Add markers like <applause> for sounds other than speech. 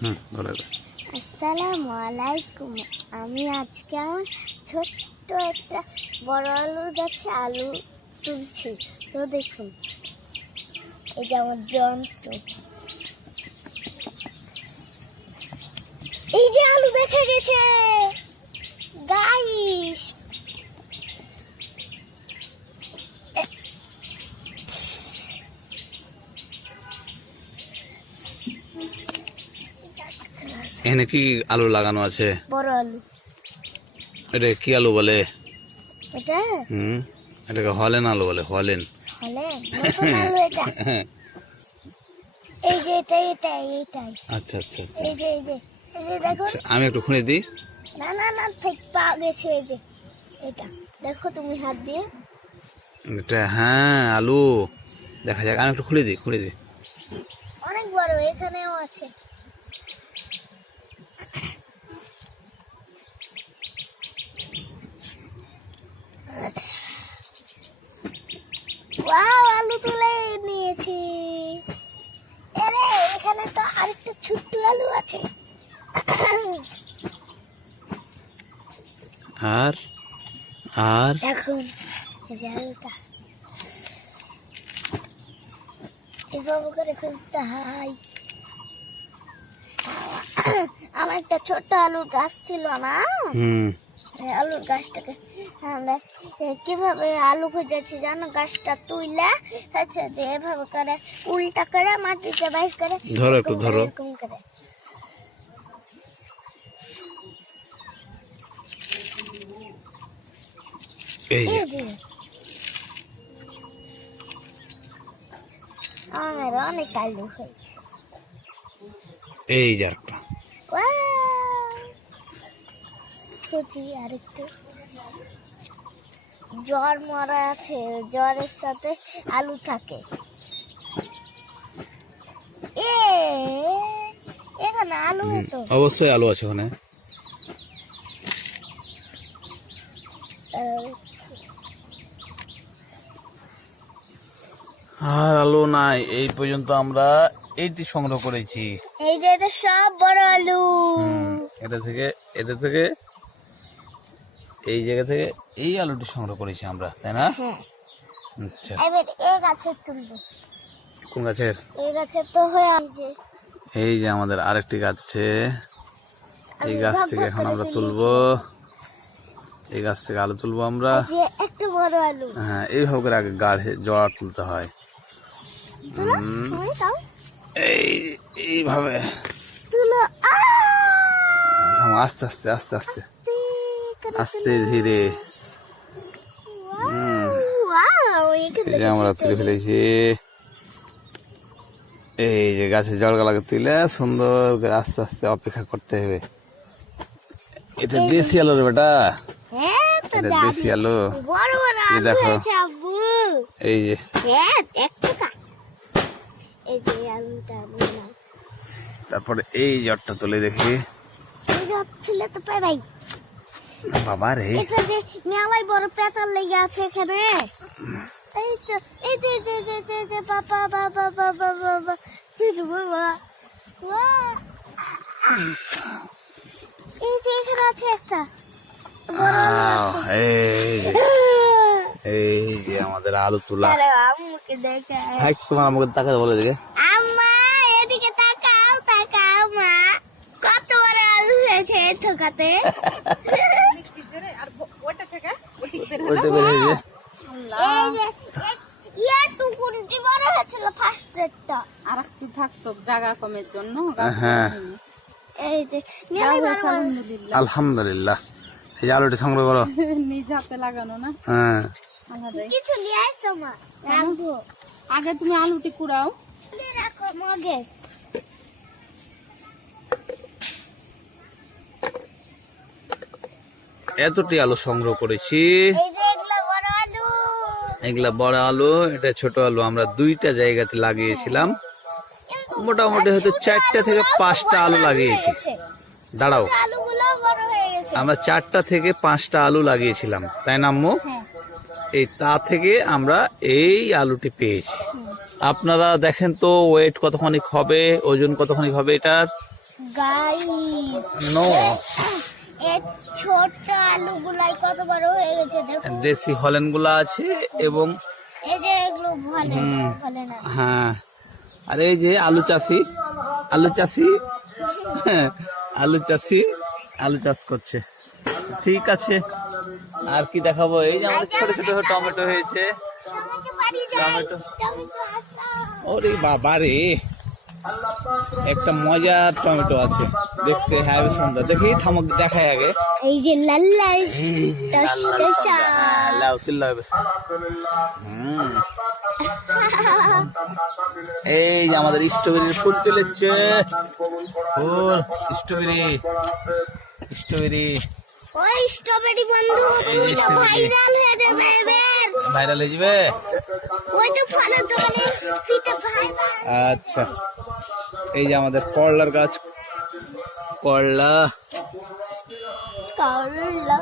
হুম আলাইকুম। আমি আজকে আমার ছোট্ট একটা বড় আলুর গাছে আলু তুলছি। তো দেখুন, এই যে আমার যন্ত্র। এই যে আলু দেখা গেছে। গাইস এখানে কি আলু লাগানো আছে? বড় আলু। এটা কি আলু বলে? এটা? হুম এটাকে হলেন আলু বলে হলেন। হলে আলু এটা। এই যে এটা এটাই এইটাই। আচ্ছা আচ্ছা আচ্ছা। এই যে এই যে এই যে দেখো। আচ্ছা, আমি একটু খুঁড়ে দিই। না না না ঠিক পা গেছে এই যে এটা। দেখো তুমি হাত দিয়ে। এটা হ্যাঁ আলু। দেখা যাক আমি একটু খুলে দিই খুলে দিই। অনেক বড় এখানেও আছে। ওয়াও আলু তুলে নিয়েছি। আরে এখানে তো আরেকটা ছোট্ট আলু আছে। আর আর? দেখুন আলুটা। এভাবে করে খুঁজতে হয়। আমার একটা ছোট্ট আলুর গাছ ছিল না? হুম। আলুর গাছটাকে আমরা কীভাবে আলু খুঁজেছি জানো? গাছটা তুইলা আচ্ছা যে এভাবে করে উল্টা করে মাটিতে বাইর করে ধরো একটু ধরো। এরকম করে। এই আমার অনেক আলু হয়েছে। এই যে খুঁজি আরেকটু। জ্বর মরা আছে জ্বরের সাথে আলু থাকে। এ এখানে আলু তো অবশ্যই আলু আছে ওখানে। আর আলু নাই এই পর্যন্ত আমরা এইটি সংগ্রহ করেছি। এই যে এটা সব বড় আলু। এটা থেকে এটা থেকে এই জায়গা থেকে এই আলুটি সংগ্রহ করেছি আমরা তাই না? হ্যাঁ। আচ্ছা। এবার এ গাছের তুলবো। কোন গাছের? এই গাছের তো হয়ে এই যে। এই যে আমাদের আরেকটি গাছ আছে। এই গাছ থেকে এখন আমরা। তুলবো। এই গাছ থেকে আলু তুলবো আমরা। এই একটা বড় আলু। হ্যাঁ এইভাবে করে আগে গাড়ে জড়া তুলতে হয়। এই এইভাবে। আস্তে আস্তে আস্তে আস্তে। আস্তে ধীরে। এই যে আমরা তুলে ফেলেছি। এই যে গাছে জল গালাকে তুলে সুন্দর আস্তে আস্তে অপেক্ষা করতে হবে। এটা দেশি আলু রে বেটা। হ্যাঁ এটা দেশি আলু। এই দেখো। এই যে। হ্যাঁ তারপরে এই জটটা তুলে দেখি। যে ছিল তো পেরাই বাবা রে মেলাই বড় পেঁচার লেগে আছে এখানে। এই তো এই যে যে যে যে যে বাবা বাবা বাবা বাবা ছোট বাবা। এই যে এখানে আছে একটা। আলু <laughs> এই যে আমাদের আলু তোলা। আরে আম্মুকে দেখা। থাক তোমার আমাকে তাকাতে বলে দিকে। আম্মা এদিকে তাকাও তাকাও মা। কত বড় আলু হয়েছে থোকাতে <laughs> ওইটা বের হয়ে যায়। এই যে ইয়াটুকুনটি বড় হয়েছিল ফার্স্ট রেটটা আর একটু থাকতো জায়গা কমের জন্য হ্যাঁ এই যে মেলাই বড় বড় আলহামদুলিল্লাহ। আলহামদুলিল্লাহ। এই আলুটি সংগ্রহ করো। <laughs> নিজ হাতে লাগানো না? হ্যাঁ। কিছু নিয়ে আসছো মা রাখব। আগে তুমি আলুটি কুড়াও। রাখো মগে। এতটি আলু সংগ্রহ করেছি এই যে এগুলো বড় আলু এগুলা বড় আলু এটা ছোট আলু। আমরা দুইটা জায়গাতে লাগিয়েছিলাম। মোটামুটি হয়তো চারটা থেকে পাঁচটা আলু লাগিয়েছি। দাঁড়াও। আমরা চারটা থেকে পাঁচটা আলু লাগিয়েছিলাম। তাই না আম্মু? হ্যাঁ। এই তা থেকে আমরা এই আলুটি পেয়েছি। আপনারা দেখেন তো ওয়েট কতখানি হবে ওজন কতখানি হবে এটার? নো ছোট আলুগুলাই কত বড় হয়ে গেছে দেখো। দেশি হলেনগুলা আছে এবং এই যে এগুলো ভালো হ্যাঁ। আর এই যে আলু চাষি আলু চাষি আলু চাষি আলু চাষ করছে। ঠিক আছে আর কি দেখাবো? এই যে আমাদের ছোট ছোট টমেটো হয়েছে। টমেটো ওরে বাবা রে একটা মজার টমেটো আছে। দেখতে হ্যাঁ সুন্দর। দেখি থামক দেখাই আগে। এই যে লাল লাল লাউ তিল। হুম। এই যে আমাদের স্ট্রবেরির ফুল চলে এসছে। ফুল স্ট্রবেরি। স্ট্রবেরি। ওই স্ট্রবেরি বন্ধু তুমি তো ভাইরাল হয়ে যাবে এবার। ভাইরাল হয়ে যাবে? ওই তো ফলের দোকানে শীতে ভাইরাল আচ্ছা। এই যে আমাদের করলার গাছ। করলা। করলা।